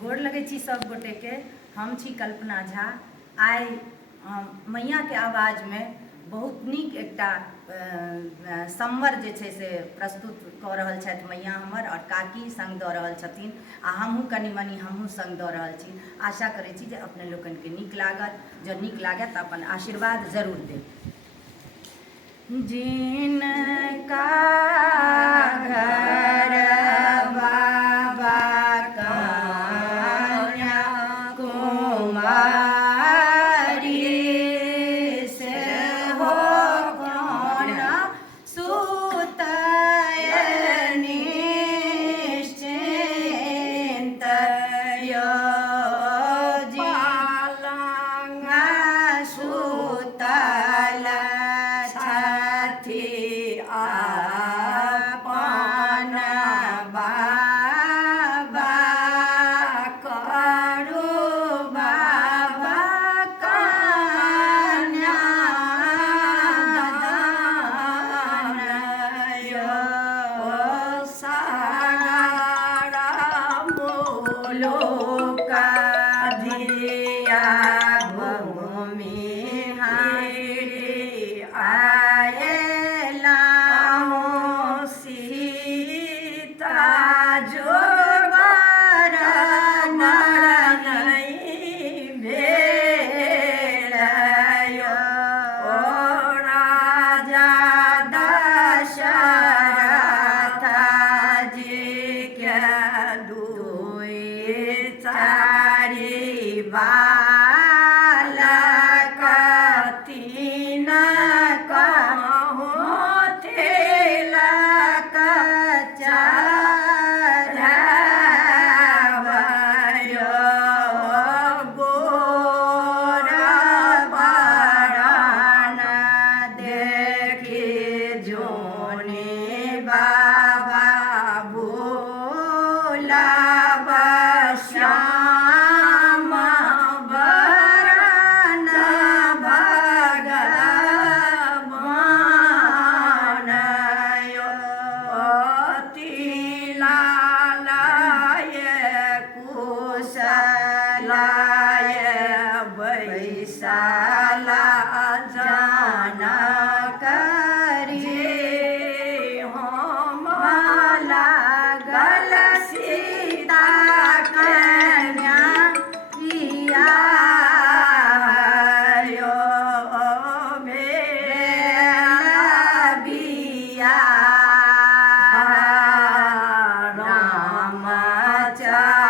गोर लगै छी सब गोटे के। हम छी कल्पना झा। आइ मैया के आवाज में बहुत नीक एकटा सम्वर जे छै से प्रस्तुत कऽ रहल छथि मैया हमर, और काकी संग दऽ रहल छथिन, आ हमहूँ कनि मनि हमहूँ संग दऽ रहल छी। आशा करै छी जे अपने लोकनि के नीक लागत। जँ नीक लागत तऽ अपन आशीर्वाद जरूर देब। जिनका घर बाबा कन्या कुमारी से हो कौन सुतय निश्चिंत यो पालंगा सुतल अपन बाबा करू बाबा कन्या दान यो सागरा मुलुक धिया भूमि आएला सीता जोगर नर नहीं भेल यो राजा दशरथ जी के दुई चारि बालक तीन तिलक चढ़ावयो गोर बरन देखी जोनी बाबा भूलब श्याम बरन भगवान यो तिलालय कुशलाय बैसाला जानक रे हम लागल सीता कन्या किया यो भेल बिया रामचंद्र